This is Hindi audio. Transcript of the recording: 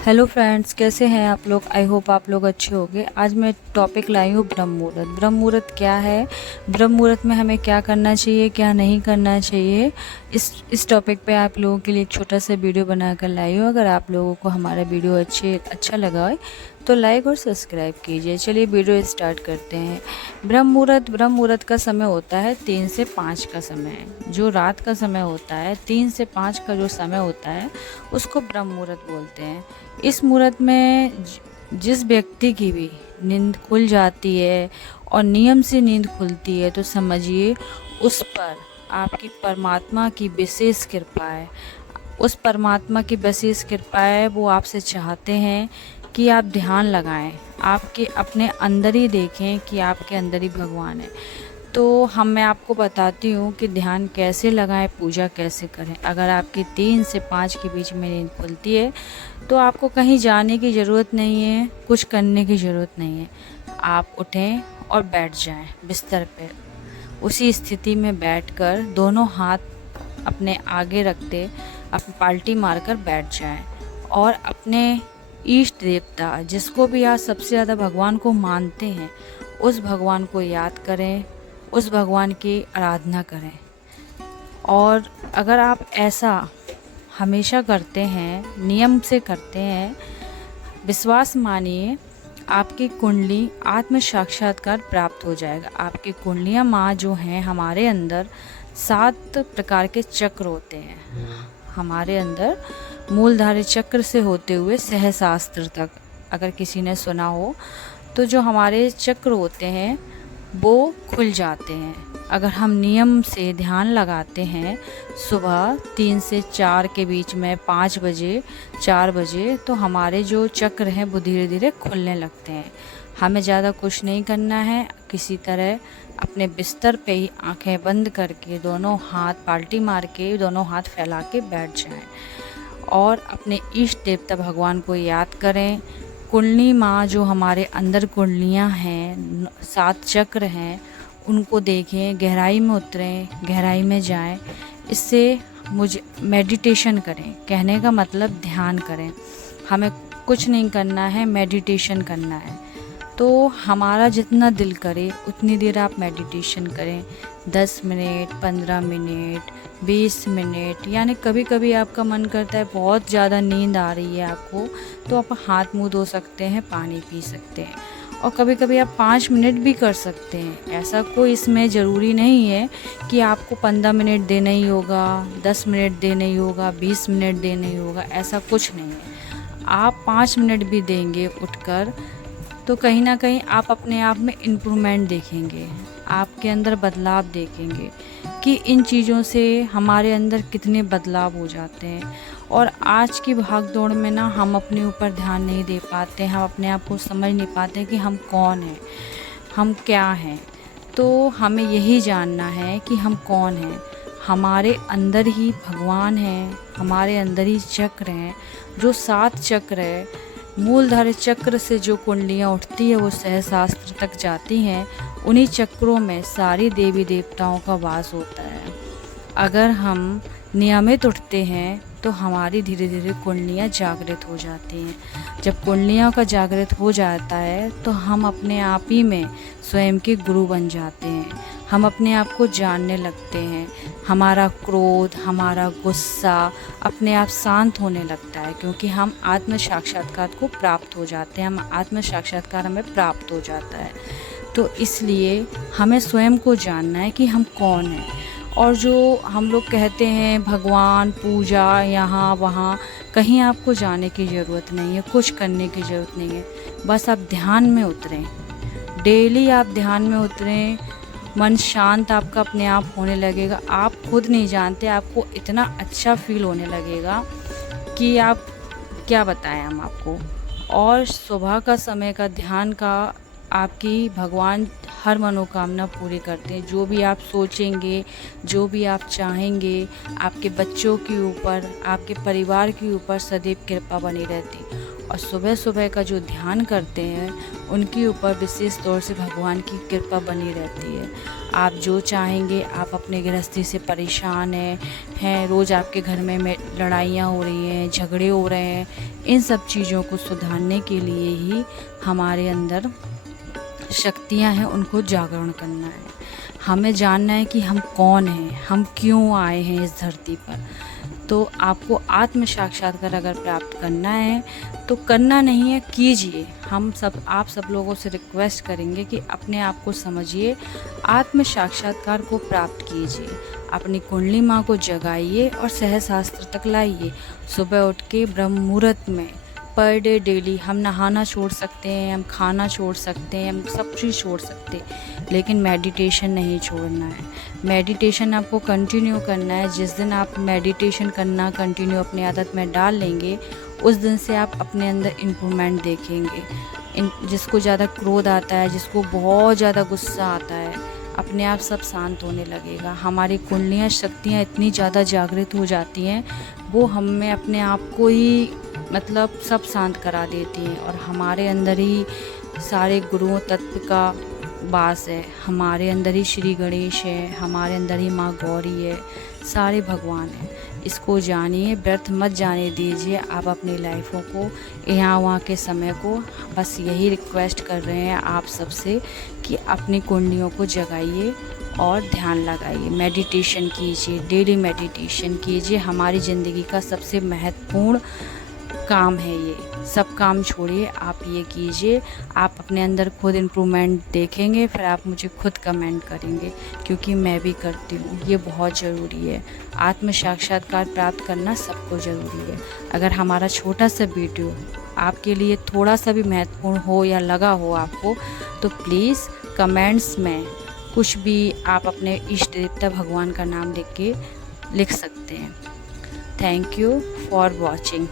हेलो फ्रेंड्स, कैसे हैं आप लोग। आई होप आप लोग अच्छे होंगे। आज मैं टॉपिक लाई हूँ ब्रह्म मुहूर्त। ब्रह्म मुहूर्त क्या है, ब्रह्म मुहूर्त में हमें क्या करना चाहिए, क्या नहीं करना चाहिए, इस टॉपिक पे आप लोगों के लिए एक छोटा सा वीडियो बनाकर लाई हूँ। अगर आप लोगों को हमारा वीडियो अच्छा लगा हो तो लाइक और सब्सक्राइब कीजिए। चलिए वीडियो स्टार्ट करते हैं। ब्रह्म मुहूर्त का समय होता है 3 से 5 का समय। जो रात का समय होता है 3 से 5 का जो समय होता है उसको ब्रह्म मुहूर्त बोलते हैं। इस मुहूर्त में जिस व्यक्ति की भी नींद खुल जाती है और नियम से नींद खुलती है तो समझिए उस पर आपकी परमात्मा की विशेष कृपा है। उस परमात्मा की विशेष कृपा है, वो आपसे चाहते हैं कि आप ध्यान लगाएं, आपके अपने अंदर ही देखें कि आपके अंदर ही भगवान है। तो मैं आपको बताती हूँ कि ध्यान कैसे लगाएं, पूजा कैसे करें। अगर आपकी 3 से 5 के बीच में नींद खुलती है तो आपको कहीं जाने की ज़रूरत नहीं है, कुछ करने की ज़रूरत नहीं है। आप उठें और बैठ जाएं बिस्तर पे। उसी स्थिति में बैठकर दोनों हाथ अपने आगे रखते अपनी पाल्टी मारकर बैठ जाएं और अपने इष्ट देवता, जिसको भी आप सबसे ज़्यादा भगवान को मानते हैं, उस भगवान को याद करें, उस भगवान की आराधना करें। और अगर आप ऐसा हमेशा करते हैं, नियम से करते हैं, विश्वास मानिए आपकी कुंडली आत्म साक्षात्कार प्राप्त हो जाएगा। आपकी कुंडलियाँ माँ जो हैं, हमारे अंदर 7 प्रकार के चक्र होते हैं। हमारे अंदर मूलधारी चक्र से होते हुए सहस्रार तक, अगर किसी ने सुना हो तो जो हमारे चक्र होते हैं वो खुल जाते हैं। अगर हम नियम से ध्यान लगाते हैं सुबह 3 से 4 के बीच में, 5 बजे 4 बजे, तो हमारे जो चक्र हैं वो धीरे धीरे खुलने लगते हैं। हमें ज़्यादा कुछ नहीं करना है, किसी तरह अपने बिस्तर पे ही आंखें बंद करके दोनों हाथ पाल्टी मार के दोनों हाथ फैला के बैठ जाएं और अपने इष्ट देवता भगवान को याद करें। कुंडली माँ जो हमारे अंदर कुंडलियाँ हैं, 7 चक्र हैं, उनको देखें, गहराई में उतरें, गहराई में जाएं। इससे मुझे मेडिटेशन करें, कहने का मतलब ध्यान करें। हमें कुछ नहीं करना है, मेडिटेशन करना है। तो हमारा जितना दिल करे उतनी देर आप मेडिटेशन करें। 10 मिनट, 15 मिनट, 20 मिनट, यानी कभी कभी आपका मन करता है, बहुत ज़्यादा नींद आ रही है आपको, तो आप हाथ मुंह धो सकते हैं, पानी पी सकते हैं। और कभी कभी आप 5 मिनट भी कर सकते हैं। ऐसा कोई इसमें ज़रूरी नहीं है कि आपको 15 मिनट देना ही होगा, 10 मिनट देना ही होगा, 20 मिनट देना ही होगा, ऐसा कुछ नहीं है। आप 5 मिनट भी देंगे उठकर तो कहीं ना कहीं आप अपने आप में इम्प्रूवमेंट देखेंगे, आपके अंदर बदलाव देखेंगे कि इन चीज़ों से हमारे अंदर कितने बदलाव हो जाते हैं। और आज की भाग दौड़ में ना हम अपने ऊपर ध्यान नहीं दे पाते, हम अपने आप को समझ नहीं पाते कि हम कौन हैं, हम क्या हैं। तो हमें यही जानना है कि हम कौन हैं। हमारे अंदर ही भगवान हैं, हमारे अंदर ही चक्र हैं, जो 7 चक्र है। मूलधारी चक्र से जो कुंडलियाँ उठती है वो सहस्रार तक जाती हैं। उन्हीं चक्रों में सारी देवी देवताओं का वास होता है। अगर हम नियमित उठते हैं तो हमारी धीरे धीरे कुंडलियाँ जागृत हो जाती हैं। जब कुंडलियों का जागृत हो जाता है तो हम अपने आप ही में स्वयं के गुरु बन जाते हैं। हम अपने आप को जानने लगते हैं। हमारा क्रोध, हमारा गुस्सा अपने आप शांत होने लगता है, क्योंकि हम आत्म साक्षात्कार को प्राप्त हो जाते हैं। हम आत्म साक्षात्कार हमें प्राप्त हो जाता है। तो इसलिए हमें स्वयं को जानना है कि हम कौन हैं। और जो हम लोग कहते हैं भगवान, पूजा, यहाँ वहाँ, कहीं आपको जाने की ज़रूरत नहीं है, कुछ करने की ज़रूरत नहीं है। बस आप ध्यान में उतरें, डेली आप ध्यान में उतरें। मन शांत आपका अपने आप होने लगेगा। आप खुद नहीं जानते, आपको इतना अच्छा फील होने लगेगा कि आप क्या बताएं हम आपको। और सुबह का समय का ध्यान का आपकी भगवान हर मनोकामना पूरी करते हैं। जो भी आप सोचेंगे, जो भी आप चाहेंगे, आपके बच्चों के ऊपर, आपके परिवार के ऊपर सदैव कृपा बनी रहती। और सुबह सुबह का जो ध्यान करते हैं उनके ऊपर विशेष तौर से भगवान की कृपा बनी रहती है। आप जो चाहेंगे, आप अपने गृहस्थी से परेशान हैं रोज़ आपके घर में लड़ाइयाँ हो रही हैं, झगड़े हो रहे हैं, इन सब चीज़ों को सुधारने के लिए ही हमारे अंदर शक्तियाँ हैं, उनको जागरण करना है। हमें जानना है कि हम कौन हैं, हम क्यों आए हैं इस धरती पर। तो आपको आत्म साक्षात्कार अगर प्राप्त करना है तो करना नहीं है, कीजिए। आप सब लोगों से रिक्वेस्ट करेंगे कि अपने आप को समझिए, आत्म साक्षात्कार को प्राप्त कीजिए, अपनी कुंडली माँ को जगाइए और सहस्त्र तक लाइए। सुबह उठ के ब्रह्म मुहूर्त में पर डे डेली हम नहाना छोड़ सकते हैं, हम खाना छोड़ सकते हैं, हम सब चीज़ छोड़ सकते हैं, लेकिन मेडिटेशन नहीं छोड़ना है। मेडिटेशन आपको कंटिन्यू करना है। जिस दिन आप मेडिटेशन करना कंटिन्यू अपनी आदत में डाल लेंगे, उस दिन से आप अपने अंदर इम्प्रूवमेंट देखेंगे। जिसको ज़्यादा क्रोध आता है, जिसको बहुत ज़्यादा गुस्सा आता है, अपने आप सब शांत होने लगेगा। हमारी कुंडलियाँ शक्तियाँ इतनी ज़्यादा जागृत हो जाती हैं, वो हमें अपने आप को ही सब शांत करा देती हैं। और हमारे अंदर ही सारे गुरुओं तत्व का वास है, हमारे अंदर ही श्री गणेश है, हमारे अंदर ही माँ गौरी है, सारे भगवान हैं। इसको जानिए, व्यर्थ मत जाने दीजिए आप अपनी लाइफों को, यहाँ वहाँ के समय को। बस यही रिक्वेस्ट कर रहे हैं आप सबसे कि अपनी कुंडलियों को जगाइए और ध्यान लगाइए, मेडिटेशन कीजिए, डेली मेडिटेशन कीजिए। हमारी ज़िंदगी का सबसे महत्वपूर्ण काम है ये। सब काम छोड़िए, आप ये कीजिए। आप अपने अंदर खुद इम्प्रूवमेंट देखेंगे, फिर आप मुझे खुद कमेंट करेंगे, क्योंकि मैं भी करती हूँ। ये बहुत ज़रूरी है। आत्म साक्षात्कार प्राप्त करना सबको ज़रूरी है। अगर हमारा छोटा सा वीडियो आपके लिए थोड़ा सा भी महत्वपूर्ण हो या लगा हो आपको, तो प्लीज़ कमेंट्स में कुछ भी आप अपने इष्ट देवता भगवान का नाम लिख सकते हैं। Thank you for watching.